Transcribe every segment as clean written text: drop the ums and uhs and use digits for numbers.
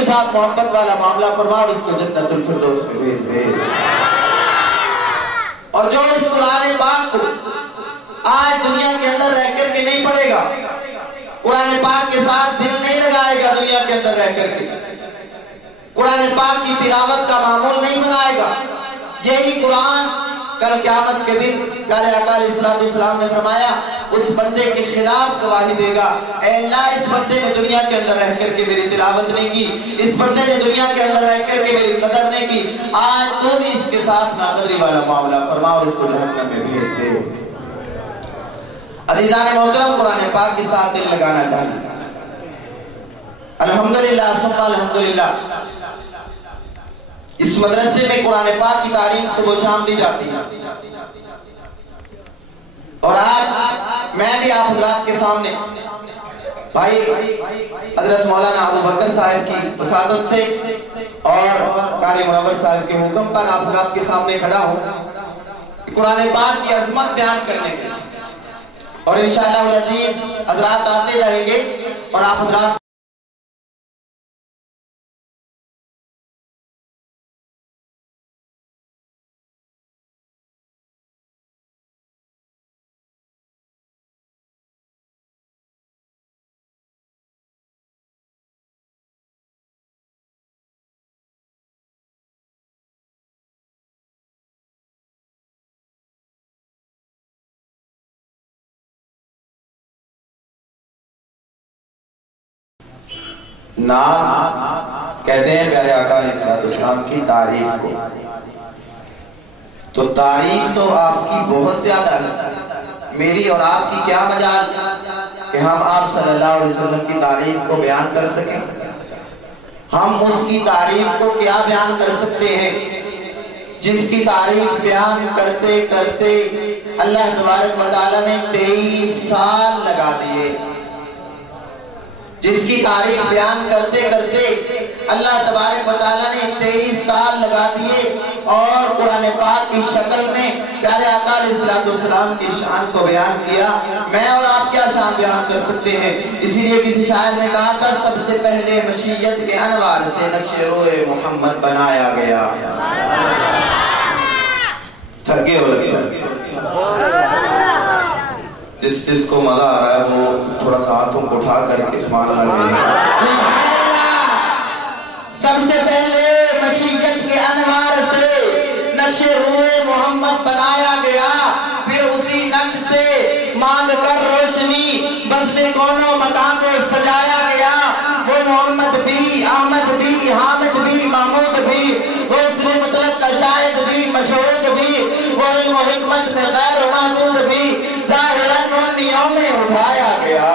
کے ساتھ محبت والا معاملہ فرما اور اس کو جنت الفردوس میں بھیج دے۔ اور جو اس قرآن پاک کو آج دنیا کے اندر رہ کر کے نہیں پڑھے گا، قرآن پاک کے ساتھ دل نہیں لگائے گا دنیا کے اندر رہ کر کے، قرآن پاک کی تلاوت کا معمول نہیں بنائے گا، یہی قرآن کل قیامت کے دن پیارے آقا علیہ السلام نے فرمایا اس بندے کے خلاف گواہی دے گا، اے اللہ اس بندے نے دنیا کے اندر رہ کر کے میری تلاوت نہیں کی، اس بندے نے دنیا کے اندر رہ کر کے میری قدر نہیں کی، آج تو بھی اس کے ساتھ ناقدری والا معاملہ فرما اور اس کو جہنم میں بھیج دے۔ عزیزان محترم، قرآن پاک کے ساتھ دل لگانا چاہیے۔ الحمدللہ ثم الحمدللہ، اس مدرسے میں قرآن پاک کی تعلیم صبح و شام دی جاتی ہے، اور آج میں بھی آپ حضرات کے سامنے بھائی حضرت مولانا ابو بکر صاحب کی وساطت سے اور قاری منور صاحب کے حکم پر آپ حضرات کے سامنے کھڑا ہوں قرآن پاک کی عظمت بیان کرنے کے، اور انشاءاللہ العزیز حضرات آتے رہیں گے اور آپ حضرات نعت کہتے ہیں پیارے آقا علیہ السلام کی تعریف کو، تو تعریف تو آپ کی بہت زیادہ ہے، میری اور آپ کی کیا مجال کہ ہم آپ صلی اللہ علیہ وسلم کی تعریف کو بیان کر سکیں، ہم اس کی تعریف کو کیا بیان کر سکتے ہیں جس کی تعریف بیان کرتے کرتے اللہ تبارک و تعالیٰ نے 23 سال لگا دیے، جس کی تعریف بیان کرتے کرتے اللہ تبارک و تعالیٰ نے 23 سال لگا دیے، اور قرآن پاک کی شکل میں پیارے آقا علیہ السلام کی شان کو بیان کیا۔ میں اور آپ کیا شان بیان کر سکتے ہیں؟ اسی لیے کسی شاعر نے کہا تھا سب سے پہلے مشیت کے انوار سے نقش روئے محمد بنایا گیا۔ تھکے ہو لگے، جس کو مزہ آ رہا ہے وہ تھوڑا سا ہاتھوں کو اٹھا کر کے اسمان سب سے پہلے مشیت کے انوار سے نقش روئے محمد بنایا گیا، پھر اسی نقش سے مانگ کر روشنی بزم کونوں مکان کو سجایا گیا۔ وہ محمد بھی، احمد بھی، حامد بھی، محمود بھی، وہ اسے مطلق کا شاہد بھی، مشہود بھی، وہ علم و حکمت میں غیر محدود بھی، ظاہراً انیوں میں اٹھایا گیا۔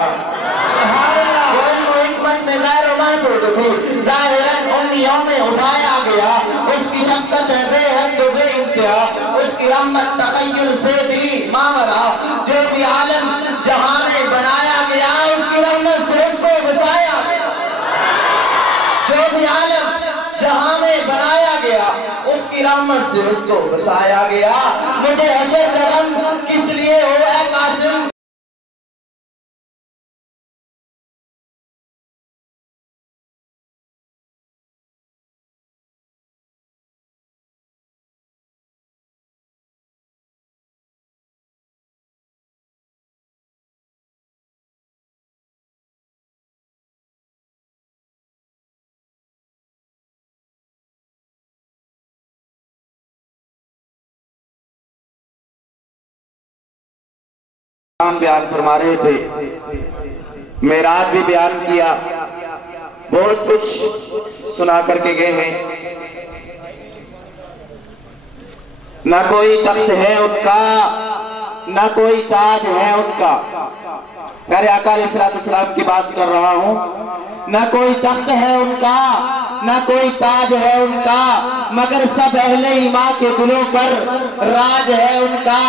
وہ علم و حکمت میں غیر محدود بھی، ظاہراً انیوں میں اٹھایا گیا۔ اس کی شفقت ہے بے حد و بے انتہا، اس کی رحمت تخیل سے بھی ماورا، جو بھی عالم جہاں میں بنایا گیا اس کی رحمت سے اس کو بچایا گیا۔ جو بھی عالم جہاں میں بنایا گیا اس کی رحمت سے اس کو بچایا گیا۔ مجھے حشر کا غم کس لیے ہو اے قاسم، بیان فرما رہے تھے، معراج بھی بیان کیا، بہت کچھ سنا کر کے گئے ہیں۔ نہ کوئی تخت ہے ان کا، نہ کوئی تاج ہے ان کا، پیارے آقا علیہ السلام کی بات کر رہا ہوں، نہ کوئی تخت ہے ان کا، نہ کوئی تاج ہے ان کا، مگر سب اہل ایمان کے دلوں پر راج ہے ان کا۔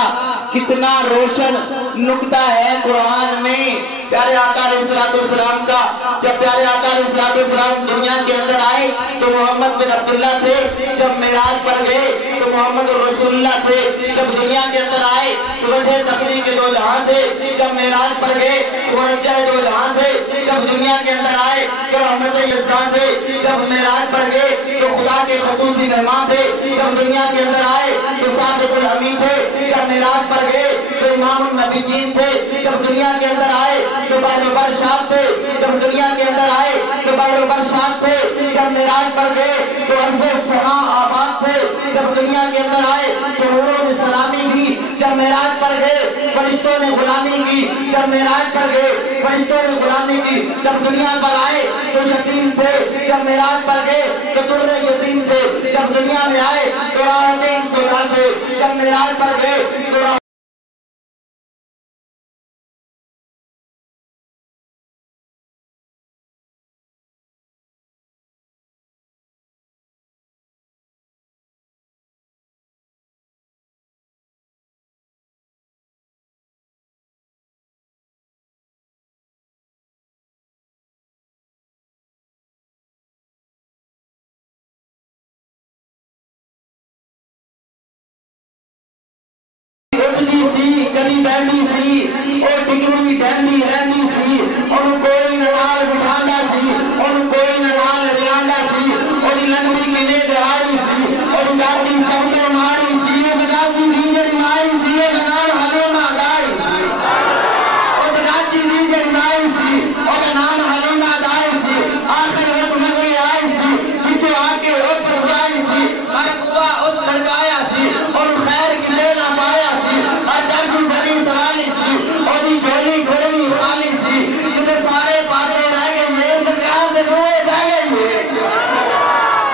کتنا روشن نکتہ ہے قرآن میں پیارے آقا علیہ السلام کا۔ جب پیارے آقا علیہ السلام دنیا کے اندر آئے تو محمد بن عبداللہ تھے، جب معراج پر گئے تو محمد رسول اللہ تھے، جب دنیا کے اندر آئے تو وجہ تقریر کے 2 جہان تھے، جب معراج پر گئے تو وجہ 2 جہان تھے، جب دنیا کے اندر آئے تو رحمت اسلام تھے، جب معراج پر گئے تو خدا کے خصوصی مہمان تھے، جب دنیا کے اندر آئے تو صادق الامین تھے، جب معراج پر گئے تو امام النبیین تھے، جب دنیا کے اندر آئے تو بہر شاد تھے، جب دنیا کے اندر آئے تو بہر شاد تھے، جب معراج پر گئے تو عرض سماء آباد تھے، جب دنیا کے اندر آئے تو حوروں نے سلامی کی، جب معراج پر گئے فرشتوں نے غلامی کی، جب معراج پر گئے فرشتوں نے غلامی کی، جب دنیا پر آئے تو یتیم تھے، جب معراج پر گئے تو ترے یتیم تھے، جب دنیا میں آئے تو عورتیں سودا تھے، جب معراج پر گئے تو کلی بہنی سی اور ٹکڑی بہنی رہنی سی اور کوئی نال بٹھانا سی اور کوئی نال بلانا سی اور لنگی کنے دہائی سی اور گاچی سبنے ماری سی اور گاچی ریجر مائی سی اور نال حلیمہ دائی سی اور گاچی ریجر مائی سی اور نال حلیمہ دائی سی آخر وقت نگوی آئی سی پیچھو آکے اوپر جائی سی ہر قوہ اس بھڑکایا سی اور خیر کسے نہ پایا سی اور درد بھری سوالی سی اور دی جھولی گھولی خالی سی تو سارے پاسے رہ گئے یہ سرکار دے دوئے رہ گئے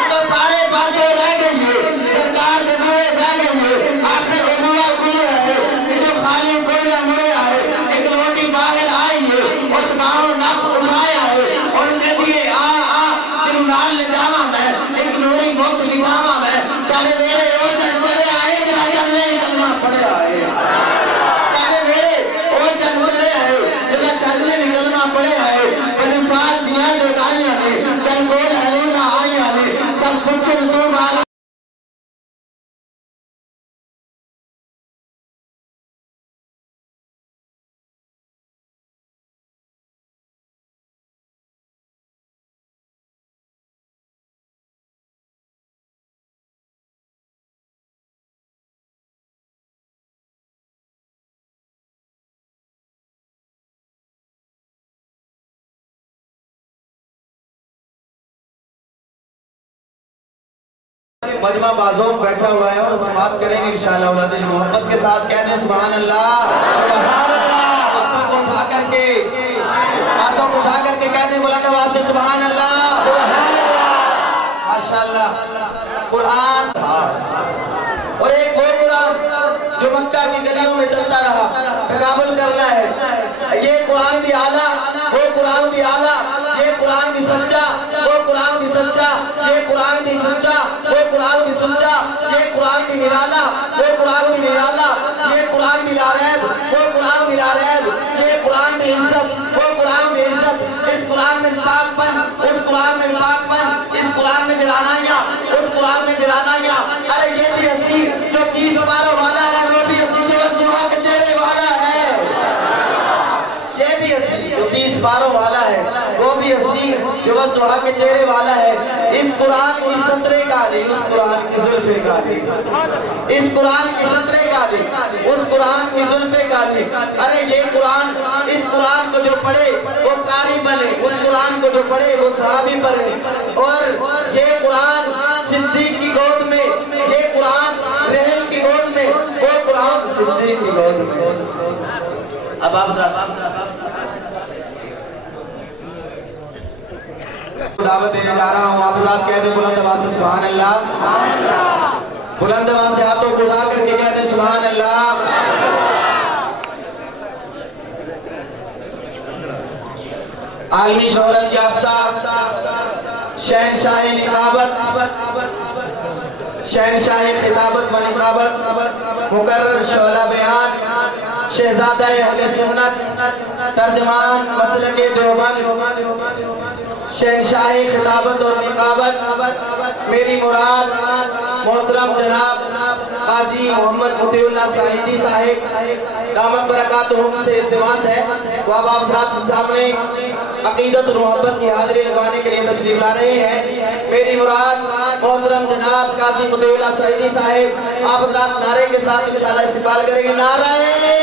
تو سارے پاسے رہ گئے سرکار دے دوئے رہ گئے آخر دعا کھلے ہے تو خالی کوئی مڑے آئے ایک لوٹی باغل آئی ہے اور سکاؤں ناپ اٹھایا ہے اور نے دیئے تیرو نال لے جاما میں ایک لوڑی بہت لکھاما میں چاہے میرے روچن چلے آئے جائے جانے کلمہ پڑے آئے چاہے میرے روچن چلے آئے جلہ چلنے کلمہ پڑے آئے پہلے ساتھ دیا جو دائی آنے چل گول حلیمہ آئی آنے سب کچھ تو مالا مجمع بازوں بیٹھا ہوا ہے اور سماعت کریں گے انشاءاللہ اولاد محبت کے ساتھ کہتے ہیں سبحان اللہ ہاتھوں کو اٹھا کر کے کہتے ہیں بلند آواز سے سبحان اللہ ماشاءاللہ قرآن اور ایک وہ قرآن جو مکہ کی گلیوں میں چلتا رہا تقابل کرنا ہے یہ قرآن بھی اعلیٰ وہ قرآن بھی اعلیٰ یہ قرآن بھی سچا وہ قرآن بھی سچا یہ قرآن بھی سچا وہ قرآن بھی سچا یہ قرآن بھی نرالا وہ قرآن بھی نرالا یہ قرآن بھی لاریب وہ قرآن بھی لاریب یہ قرآن بھی عزت وہ قرآن بھی عزت اس قرآن میں پاک پن اس قرآن میں پاک پن اس قرآن میں ملانائیاں اس قرآن میں ملانائیاں ارے یہ بھی حسین جو 30 باروں والا ہے وہ بھی حسین جو سوا کے چہرے والا ہے یہ بھی حسین جو 30 باروں والا ہے وہ بھی حسین جو سوا کے چہرے والا ہے اس قرآن کی سترے کالی اس قرآن کی ظلفے کالی اس قرآن کی سترے کالی اس قرآن کی ظلفے کالی ارے یہ قرآن اس قرآن کو جو پڑھے وہ قاری بنے اس قرآن کو جو پڑھے وہ صحابی بنے اور یہ قرآن صدیق کی گود میں یہ قرآن رحل کی گود میں وہ قرآن صدیق کی گود میں اب آپ دعوت دینے جا رہا ہوں آپ حضرات کہہ دیں بلند آواز سے سبحان اللہ بلند آواز سے ہاتھوں کو اٹھا کر کے کہہ دیں سبحان اللہ عالمی شہرت یافتہ شہنشاہ نقابت شہنشاہ خطابت و نقابت مقرر شعلہ بیان شہزادہ اہل سنت ترجمان مسلک دیوبند شہنشاہ خطابت اور نقابت میری مراد محترم جناب قاضی محمد مطیع اللہ صاحبی صاحب دامت برکاتہم سے التماس ہے وہ آپ سامنے عقیدت و محبت کی حاضری لگوانے کے لیے تشریف لا رہے ہیں میری مراد محترم جناب قاضی مطیع اللہ سعیدی صاحب آپ حضرات نعرے کے ساتھ انشاءاللہ استقبال کریں گے. نعرہ